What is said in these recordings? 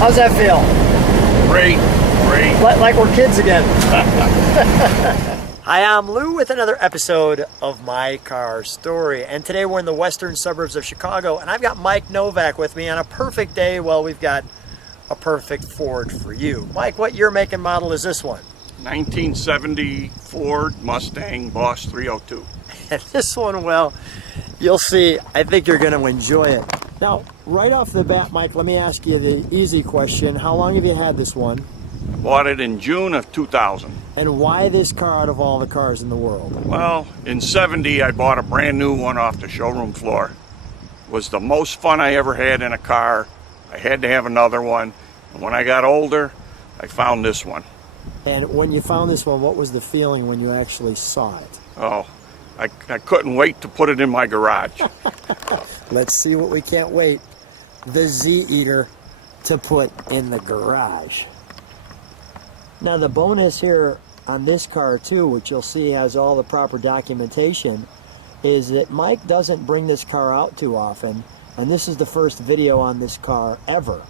How's that feel? Great. Like we're kids again. Hi, I'm Lou with another episode of My Car Story. And today we're in the western suburbs of Chicago, and I've got Mike Novak with me on a perfect day. Well, we've got a perfect Ford for you. Mike, what year, make, and model is this one? 1970 Ford Mustang Boss 302. And this one, well, you'll see, I think you're going to enjoy it. Now, right off the bat, Mike, let me ask you the easy question. How long have you had this one? Bought it in June of 2000. And why this car out of all the cars in the world? Well, in 70 I bought a brand new one off the showroom floor. It was the most fun I ever had in a car. I had to have another one. And when I got older, I found this one. And when you found this one, what was the feeling when you actually saw it? Oh, I couldn't wait to put it in my garage. Let's see what we can't wait. The Z-Eater to put in the garage. Now the bonus here on this car too, which you'll see has all the proper documentation, is that Mike doesn't bring this car out too often, and this is the first video on this car ever.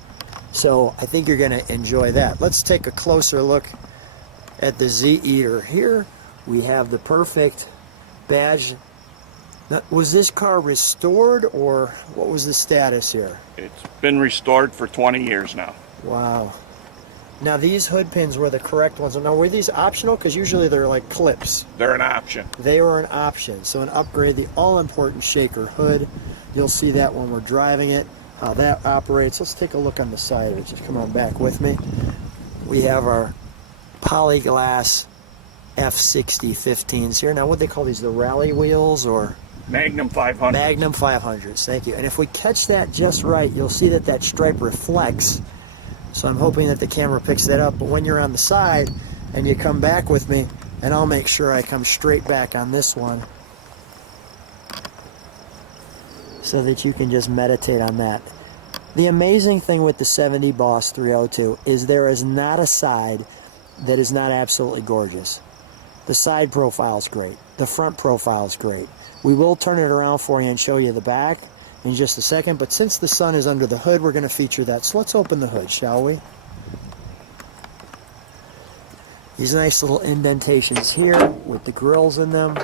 So I think you're going to enjoy that. Let's take a closer look at the Z-Eater. Here we have the perfect badge. Now, was this car restored, or what was the status here? It's been restored for 20 years now. Wow. Now these hood pins were the correct ones. Now were these optional? Because usually they're like clips. They're an option. They were an option. So an upgrade, the all-important shaker hood. You'll see that when we're driving it, how that operates. Let's take a look on the side. Just come on back with me. We have our polyglass F60 15s here. Now what do they call these? The rally wheels or? Magnum 500. Magnum 500s, thank you. And if we catch that just right, you'll see that that stripe reflects. So I'm hoping that the camera picks that up. But when you're on the side and you come back with me, and I'll make sure I come straight back on this one so that you can just meditate on that. The amazing thing with the 70 Boss 302 is there is not a side that is not absolutely gorgeous. The side profile is great. The front profile is great. We will turn it around for you and show you the back in just a second, but since the sun is under the hood, we're going to feature that. So let's open the hood, shall we? These nice little indentations here with the grills in them.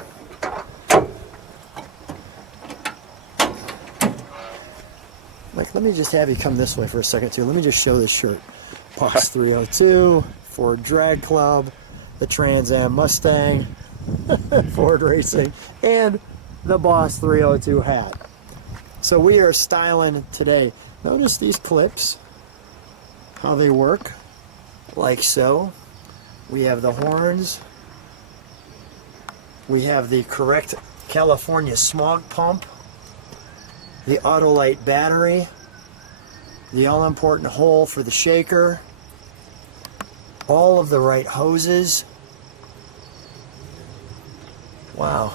Like, let me just have you come this way for a second too. Let me just show this shirt. Boss 302, Ford Drag Club, the Trans Am Mustang, Ford Racing, and the Boss 302 hat. So we are styling today. Notice these clips, how they work, like so. We have the horns. We have the correct California smog pump, the Autolite battery, the all-important hole for the shaker, all of the right hoses. Wow.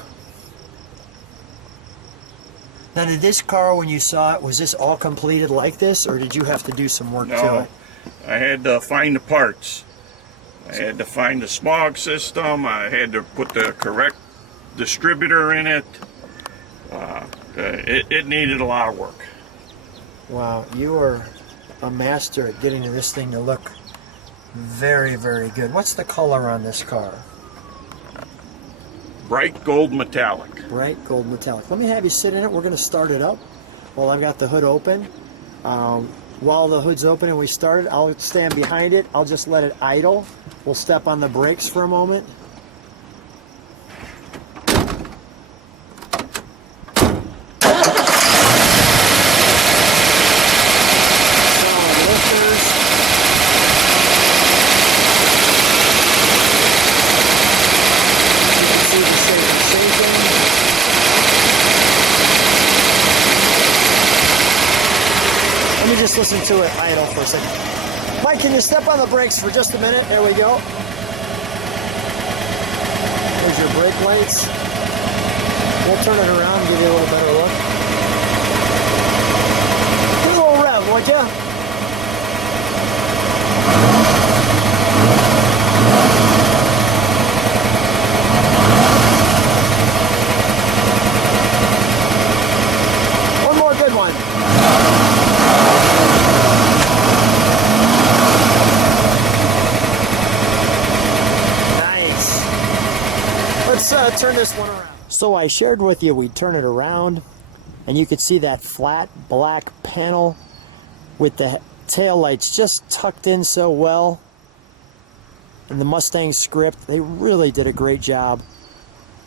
Now, did this car, when you saw it, was this all completed like this, or did you have to do some work to it? I had to find the parts. I had to find the smog system. I had to put the correct distributor in it. It needed a lot of work. Wow, you are a master at getting this thing to look very, very good. What's the color on this car? Bright gold metallic. Bright gold metallic. Let me have you sit in it. We're going to start it up while I've got the hood open. While the hood's open and we start it, I'll stand behind it. I'll just let it idle. We'll step on the brakes for a moment. Just listen to it idle for a second. Mike, can you step on the brakes for just a minute? There we go. There's your brake lights. We'll turn it around and give you a little better look. Give a little rev, would you? One more good one. turn this one around. So I shared with you, we turn it around, and you could see that flat black panel with the tail lights just tucked in so well. And the Mustang script, they really did a great job.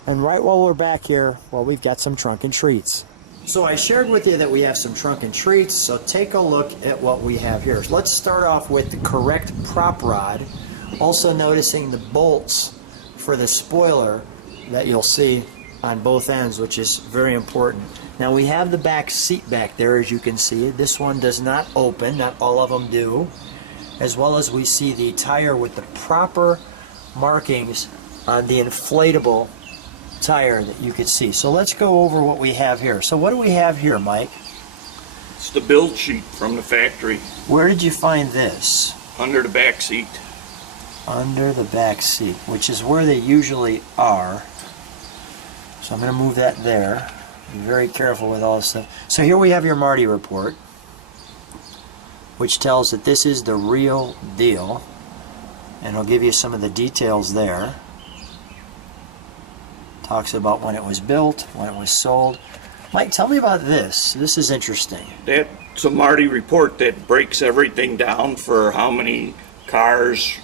And right while we're back here, well, we've got some trunk and treats. So I shared with you that we have some trunk and treats, so take a look at what we have here. Let's start off with the correct prop rod. Also noticing the bolts for the spoiler that you'll see on both ends, which is very important. Now we have the back seat back there, as you can see. This one does not open, not all of them do. As well as we see the tire with the proper markings on the inflatable tire that you can see. So let's go over what we have here. So what do we have here, Mike? It's the build sheet from the factory. Where did you find this? Under the back seat. Under the back seat, which is where they usually are. So I'm going to move that there. Be very careful with all this stuff. So here we have your Marty report, which tells that this is the real deal. And I'll give you some of the details there. Talks about when it was built, when it was sold. Mike, tell me about this. This is interesting. That's a Marty report that breaks everything down for how many cars,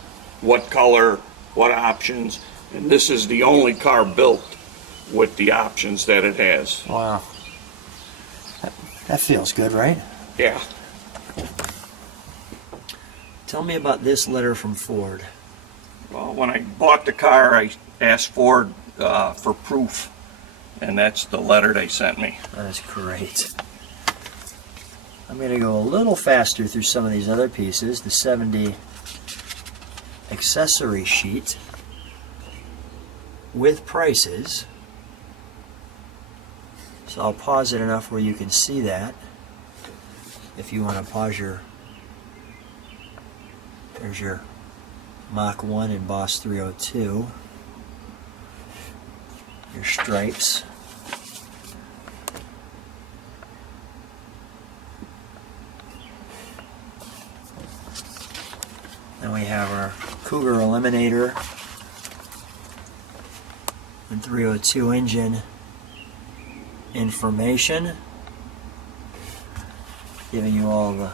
what color, what options. And this is the only car built with the options that it has. Wow. That feels good, right? Yeah. Tell me about this letter from Ford. Well, when I bought the car, I asked Ford for proof, and that's the letter they sent me. That's great. I'm going to go a little faster through some of these other pieces. The 70 accessory sheet with prices. So I'll pause it enough where you can see that. If you want to pause your, there's your Mach 1 and Boss 302. Your stripes. Then we have our Cougar Eliminator and 302 engine information, giving you all the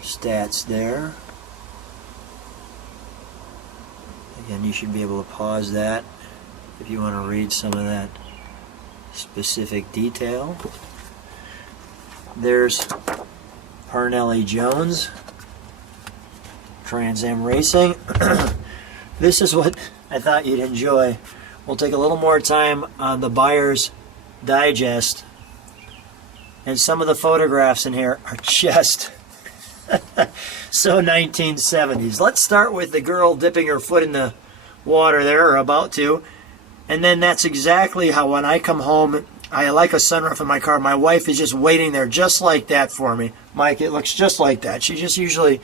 stats there. Again, you should be able to pause that if you want to read some of that specific detail. There's Parnelli Jones, Trans Am Racing. This is what I thought you'd enjoy. We'll take a little more time on the buyer's digest, and some of the photographs in here are just so 1970s. Let's start with the girl dipping her foot in the water there, or about to. And then that's exactly how when I come home, I like a sunroof in my car. My wife is just waiting there just like that for me. Mike, it looks just like that. She just usually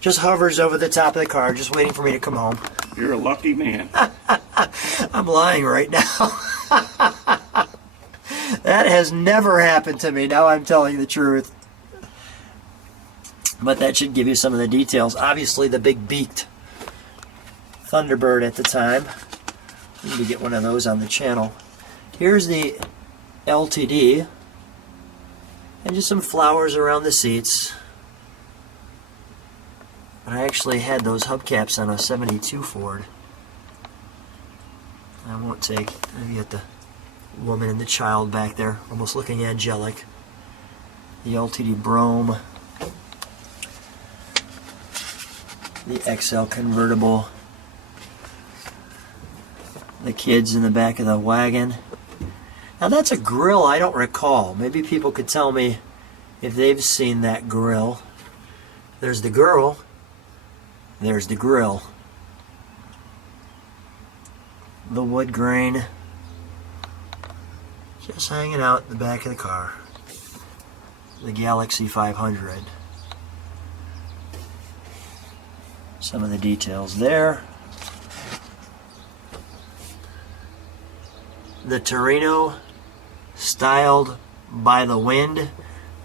just hovers over the top of the car, just waiting for me to come home. You're a lucky man. I'm lying right now. That has never happened to me. Now I'm telling the truth. But that should give you some of the details. Obviously, the big beaked Thunderbird at the time. We need to get one of those on the channel. Here's the LTD. And just some flowers around the seats. But I actually had those hubcaps on a 72 Ford. I won't take... You got the woman and the child back there, almost looking angelic. The LTD Brome. The XL convertible. The kids in the back of the wagon. Now that's a grill I don't recall. Maybe people could tell me if they've seen that grill. There's the girl. There's the grill. The wood grain. Just hanging out in the back of the car. The Galaxy 500. Some of the details there. The Torino, styled by the wind.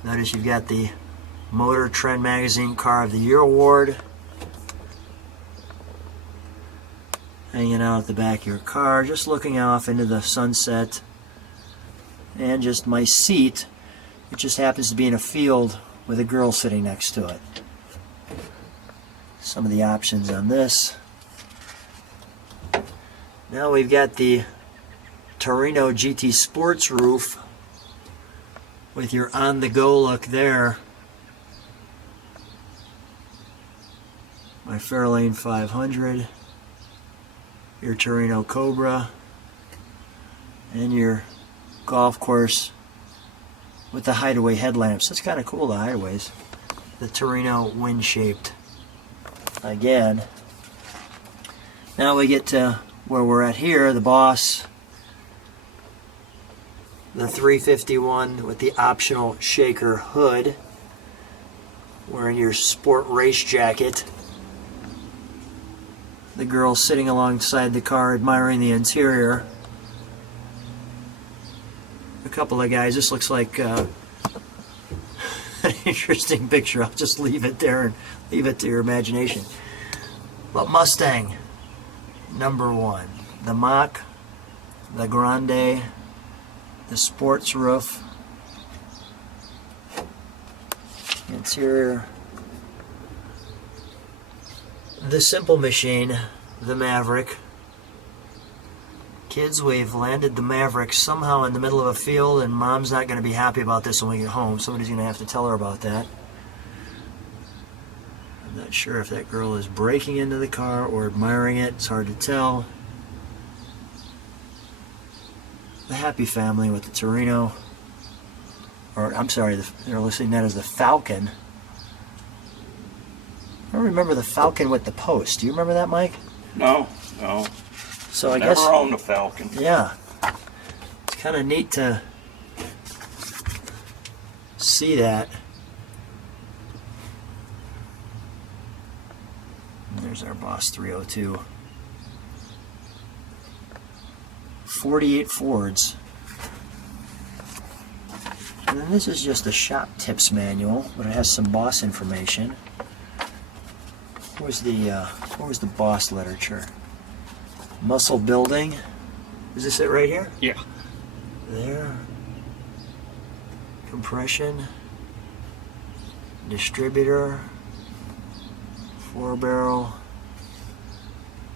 Notice you've got the Motor Trend Magazine Car of the Year Award. And hanging out at the back of your car, just looking off into the sunset. And just my seat, it just happens to be in a field with a girl sitting next to it. Some of the options on this. Now we've got the Torino GT Sports roof with your on-the-go look there. My Fairlane 500, your Torino Cobra, and your golf course with the hideaway headlamps. That's kind of cool, the hideaways. The Torino wind-shaped. Again. Now we get to where we're at here, the Boss. The 351 with the optional shaker hood. Wearing your sport race jacket. The girl sitting alongside the car admiring the interior. A couple of guys. This looks like an interesting picture. I'll just leave it there and leave it to your imagination. But Mustang, number 1. The Mach, the Grande, the sports roof, interior. The simple machine, the Maverick. Kids, we've landed the Maverick somehow in the middle of a field, and Mom's not going to be happy about this when we get home. Somebody's going to have to tell her about that. I'm not sure if that girl is breaking into the car or admiring it. It's hard to tell. The Happy Family with the Torino. Or, I'm sorry, they're listing that as the Falcon. I don't remember the Falcon with the post. Do you remember that, Mike? No. So I Never guess owned a Falcon. Yeah, it's kind of neat to see that. And there's our Boss 302. 48 Fords. And then this is just a shop tips manual, but it has some Boss information. Where's the Boss literature? Muscle building. Is this it right here? Yeah. There. Compression. Distributor. 4-barrel.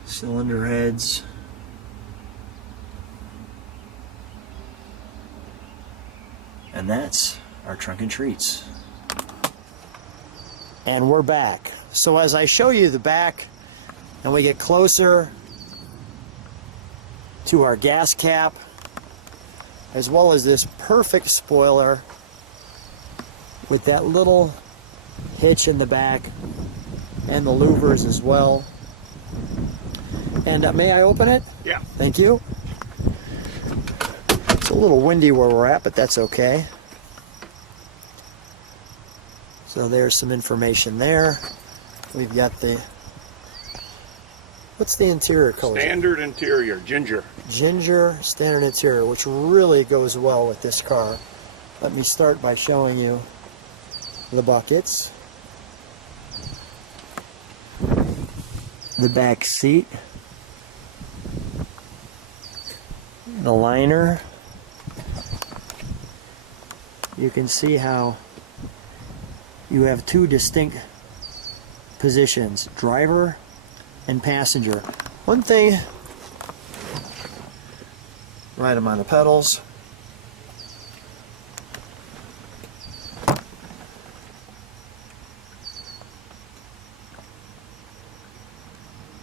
Cylinder heads. And that's our trunk and treats. And we're back. So as I show you the back and we get closer to our gas cap, as well as this perfect spoiler with that little hitch in the back and the louvers as well. And may I open it? Yeah. Thank you. It's a little windy where we're at, but that's okay. So there's some information there. We've got the, what's the interior color? Standard interior, ginger. Ginger standard interior, which really goes well with this car. Let me start by showing you the buckets, the back seat, the liner. You can see how you have two distinct positions, driver and passenger. One thing, ride them on the pedals.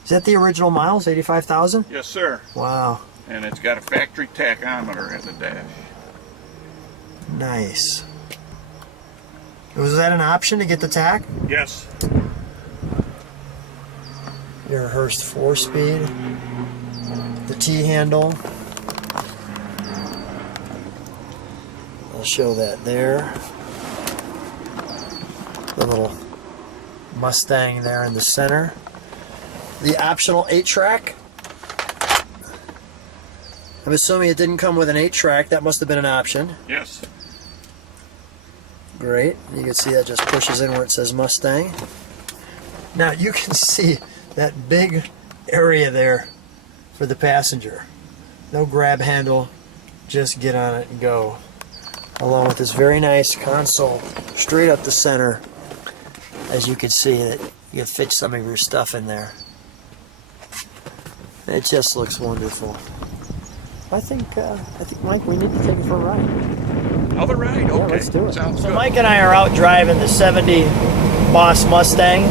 Is that the original miles, 85,000? Yes, sir. Wow. And it's got a factory tachometer at the dash. Nice. Was that an option to get the tack? Yes. Your Hurst 4-speed. The T-handle. I'll show that there. The little Mustang there in the center. The optional 8-track. I'm assuming it didn't come with an 8-track. That must have been an option. Yes. Great. You can see that just pushes in where it says Mustang. Now you can see that big area there for the passenger. No grab handle, just get on it and go. Along with this very nice console straight up the center. As you can see, that you can fit some of your stuff in there. It just looks wonderful. I think Mike, we need to take it for a ride. Another ride? Okay. Yeah, let's do it. Sounds So good. Mike and I are out driving the 70 Boss Mustang.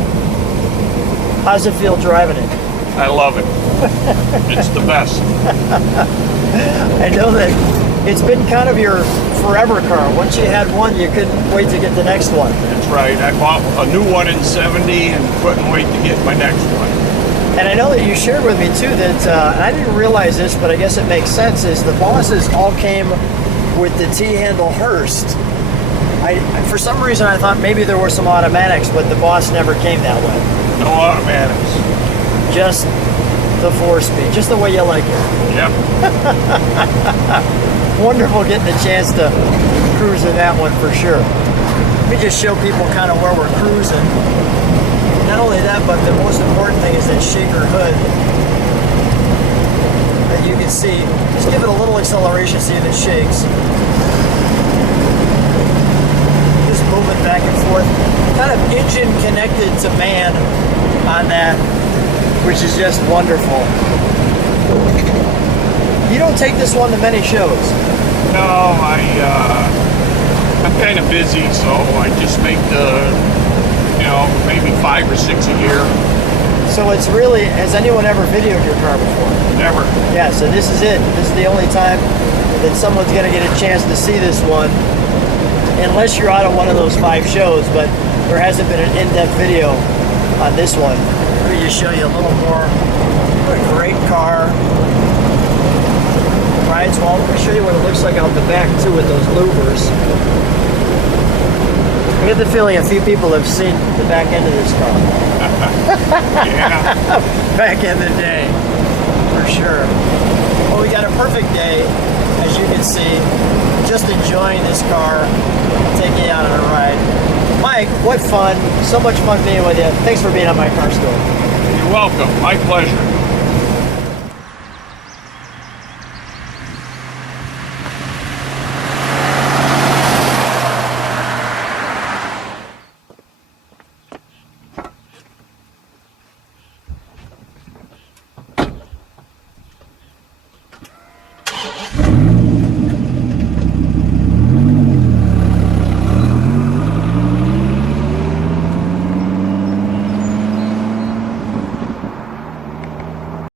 How's it feel driving it? I love it. It's the best. I know that it's been kind of your forever car. Once you had one, you couldn't wait to get the next one. That's right. I bought a new one in 70 and couldn't wait to get my next one. And I know that you shared with me too that, and I didn't realize this, but I guess it makes sense, is the Bosses all came with the T-handle Hearst. For some reason I thought maybe there were some automatics, but the Boss never came that way. No automatics. Just the 4-speed, just the way you like it. Yep. Wonderful getting the chance to cruise in that one for sure. Let me just show people kind of where we're cruising. Not only that, but the most important thing is that shaker hood that you can see. Just give it a little acceleration, see if it shakes. Just moving back and forth. Kind of engine connected to man on that, which is just wonderful. You don't take this one to many shows. No, I'm kind of busy, so I just make maybe 5 or 6 a year. So it's really, has anyone ever videoed your car before? Never. Yeah, so this is it. This is the only time that someone's going to get a chance to see this one, unless you're out of one of those 5 shows, but there hasn't been an in-depth video on this one. Let me just show you a little more. What a great car. Rides well. Let me show you what it looks like out the back too with those louvers. I get the feeling a few people have seen the back end of this car. Yeah. Back in the day, for sure. Well, we got a perfect day, as you can see. Just enjoying this car, taking it out on a ride. Mike, what fun. So much fun being with you. Thanks for being on my car story. You're welcome. My pleasure.